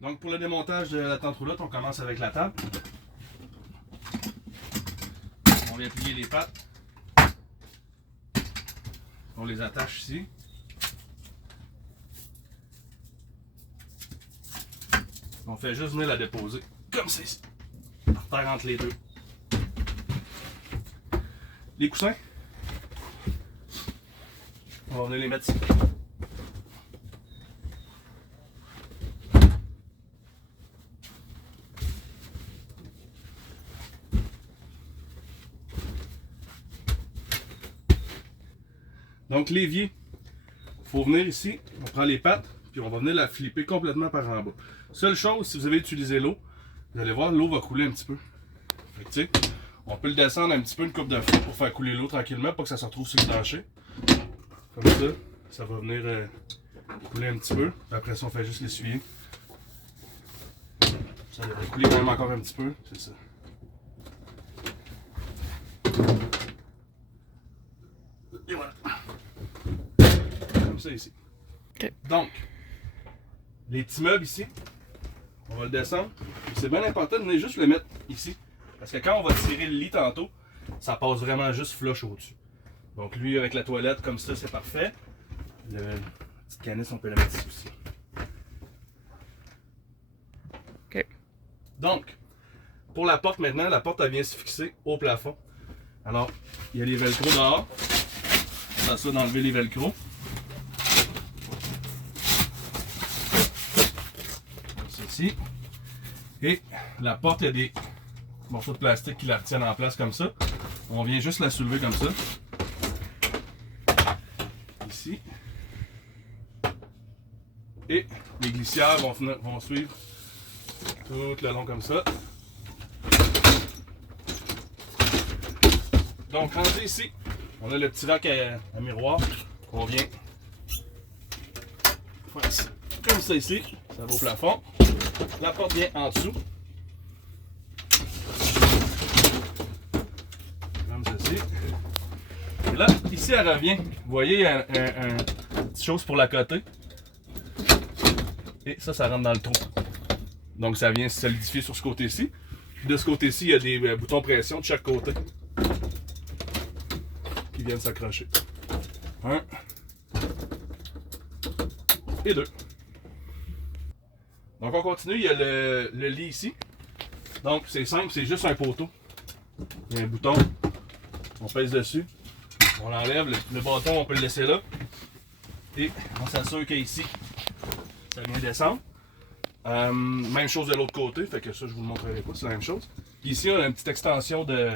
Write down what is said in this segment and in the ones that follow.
Donc pour le démontage de la tente roulotte, on commence avec la table. On vient plier les pattes. On les attache ici. On fait juste venir la déposer comme ça ici. Par terre entre les deux. Les coussins, on va venir les mettre ici. Donc l'évier, il faut venir ici, on prend les pattes, puis on va venir la flipper complètement par en bas. Seule chose, si vous avez utilisé l'eau, vous allez voir, l'eau va couler un petit peu. Fait que, tu sais, on peut le descendre un petit peu une coupe de fois pour faire couler l'eau tranquillement, pas que ça se retrouve sur le plancher. Comme ça, ça va venir couler un petit peu. Puis après ça, on fait juste l'essuyer. Ça devrait couler quand même encore un petit peu, c'est ça. Et voilà. Comme ça ici. Okay. Donc, les petits meubles ici, on va le descendre. C'est bien important de venir juste le mettre ici. Parce que quand on va tirer le lit tantôt, ça passe vraiment juste flush au-dessus. Donc lui avec la toilette comme ça, c'est parfait. Le petite canisse, on peut la mettre ici aussi. OK. Donc, pour la porte maintenant, la porte elle vient se fixer au plafond. Alors, il y a les velcro dehors. Ça va d'enlever les velcro. Ceci. Et la porte, il y a des morceaux de plastique qui la retiennent en place comme ça. On vient juste la soulever comme ça. Ici. Et les glissières vont suivre tout le long comme ça. Donc rendu ici, on a le petit rack à miroir qu'on vient faire comme ça ici. Ça va au plafond. La porte vient en dessous. Comme ceci. Et là, ici, elle revient. Vous voyez, il y a une petite chose pour la coter. Et ça rentre dans le trou. Donc, ça vient se solidifier sur ce côté-ci. Puis de ce côté-ci, il y a des boutons pression de chaque côté qui viennent s'accrocher. 1 et 2. Donc, on continue. Il y a le lit ici. Donc, c'est simple, c'est juste un poteau. Il y a un bouton. On pèse dessus. On l'enlève. Le bâton, on peut le laisser là. Et on s'assure qu'ici, ça vient descendre. Même chose de l'autre côté. Fait que ça, je vous le montrerai pas. C'est la même chose. Ici, on a une petite extension de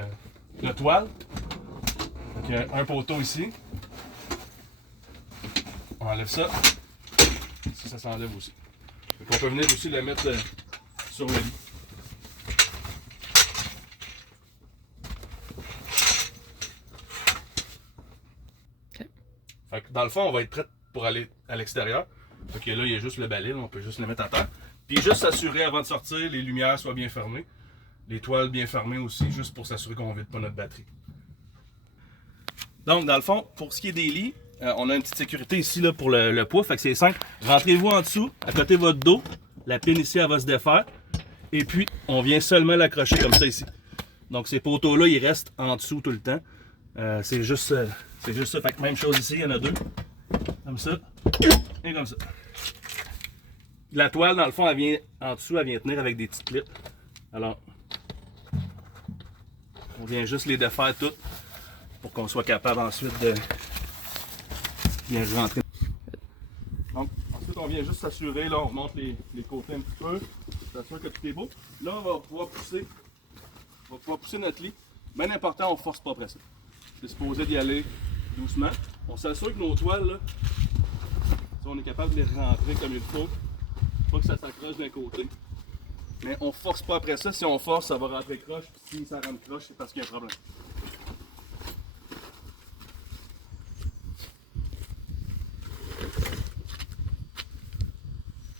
toile. Donc, il y a un poteau ici. On enlève ça. Ici, ça s'enlève aussi. Donc, on peut venir aussi le mettre sur le lit. Okay. Fait que dans le fond, on va être prêt pour aller à l'extérieur. Fait que là, il y a juste le balai, on peut juste le mettre à terre. Puis juste s'assurer avant de sortir, les lumières soient bien fermées. Les toiles bien fermées aussi, juste pour s'assurer qu'on ne vide pas notre batterie. Donc, dans le fond, pour ce qui est des lits, on a une petite sécurité ici là, pour le poids. Fait que c'est simple. Rentrez-vous en dessous, à côté de votre dos. La pine ici, elle va se défaire. Et puis, on vient seulement l'accrocher comme ça ici. Donc, ces poteaux-là, ils restent en dessous tout le temps. C'est juste ça. Fait que même chose ici, il y en a deux. Comme ça. Et comme ça. La toile, dans le fond, elle vient en dessous, elle vient tenir avec des petites clips. Alors, on vient juste les défaire toutes pour qu'on soit capable ensuite de bien rentrer. Donc, ensuite, on vient juste s'assurer, là, on remonte les côtés un petit peu, s'assure que tout est beau. Là, on va pouvoir pousser notre lit. Bien important, on ne force pas après ça. C'est supposé d'y aller doucement. On s'assure que nos toiles, là, on est capable de les rentrer comme il faut. Pas que ça s'accroche d'un côté. Mais on force pas après ça. Si on force, ça va rentrer croche. Puis si ça rentre croche, c'est parce qu'il y a un problème.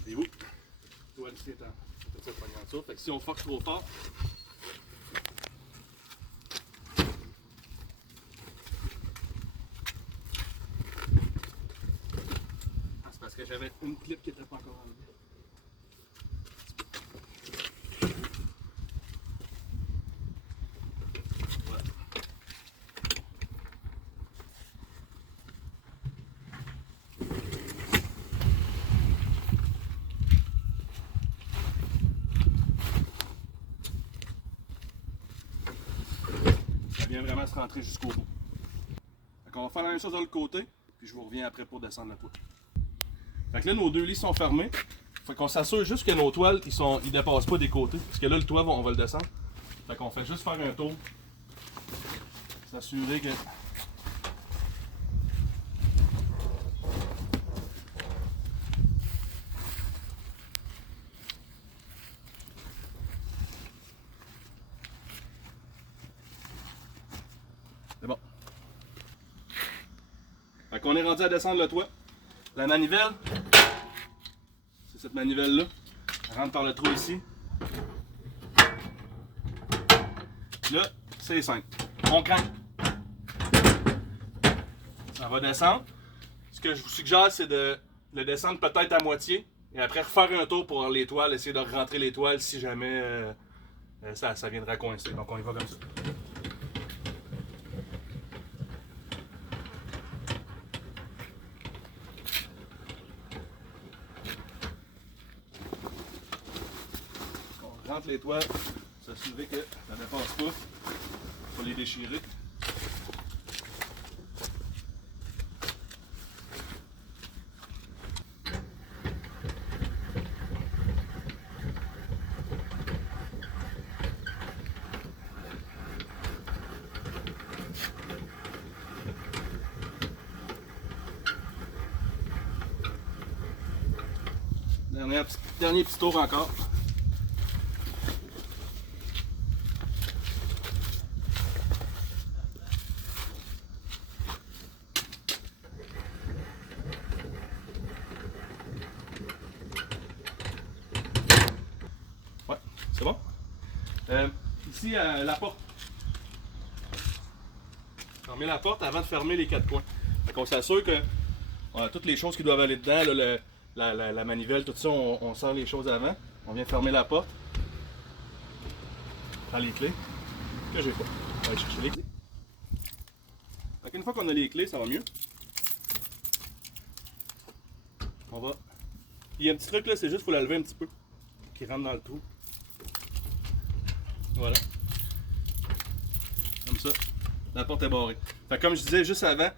Et vous? La toile ici est en petite poignanture. Fait que si on force trop fort, c'est parce que j'avais une clip qui n'était pas encore enlevée. vient vraiment se rentrer jusqu'au bout. Donc on va faire la même chose de l'autre côté, puis je vous reviens après pour descendre le toit. Fait que là, nos deux lits sont fermés. Fait qu'on s'assure juste que nos toiles, ils dépassent pas des côtés. Parce que là, le toit, on va le descendre. Fait qu'on fait juste faire un tour. S'assurer que... C'est bon. Fait qu'on est rendu à descendre le toit. La manivelle, c'est cette manivelle-là. Elle rentre par le trou ici. Là, c'est simple. On craint. Ça va descendre. Ce que je vous suggère, c'est de le descendre peut-être à moitié. Et après, refaire un tour pour les toiles. Essayer de rentrer les toiles si jamais ça viendra coincer. Donc on y va comme ça. On rentre les toiles. S'assurer que ça ne dépasse pas. Faut les déchirer. Dernier petit tour encore. Ouais, c'est bon. Ici, la porte. Fermez la porte avant de fermer les quatre coins. Donc on s'assure que on a toutes les choses qui doivent aller dedans, là, la manivelle, tout ça, on sort les choses avant. On vient fermer la porte. On prend les clés. Que j'ai pas. On va aller chercher les clés. Donc une fois qu'on a les clés, ça va mieux. On va. Il y a un petit truc là, c'est juste qu'il faut la lever un petit peu. Qui rentre dans le trou. Voilà. Comme ça. La porte est barrée. Fait que comme je disais juste avant,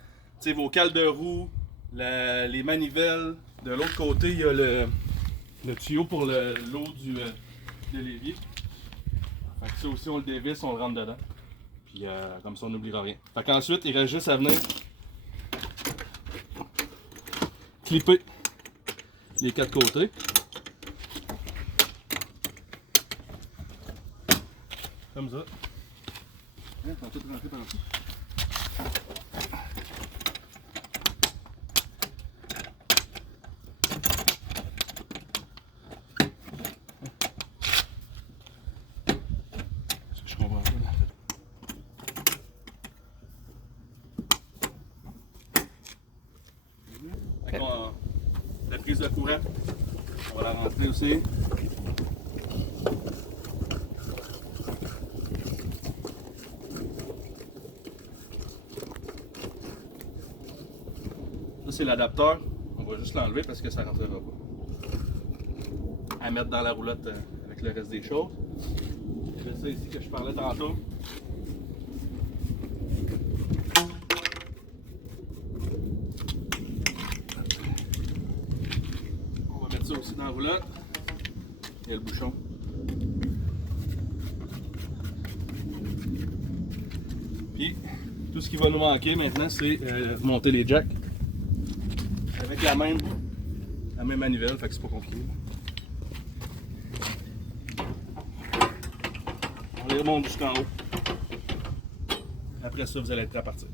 vos cales de roue, les manivelles. De l'autre côté, il y a le tuyau pour l'eau de l'évier. Fait que ça aussi, on le dévisse, on le rentre dedans. Puis comme ça, on n'oubliera rien. Fait qu'ensuite, il reste juste à venir clipper les quatre côtés. Comme ça. On va tout rentrer par ici. La prise de courant, on va la rentrer aussi. Ça c'est l'adapteur, on va juste l'enlever parce que ça ne rentrera pas. À mettre dans la roulotte avec le reste des choses. Il y a ça ici que je parlais tantôt. Ça aussi dans la roulotte. Il y a le bouchon. Puis tout ce qui va nous manquer maintenant, c'est monter les jacks avec la même manivelle, fait que c'est pas compliqué. On les remonte jusqu'en haut. Après ça, vous allez être prêt à partir.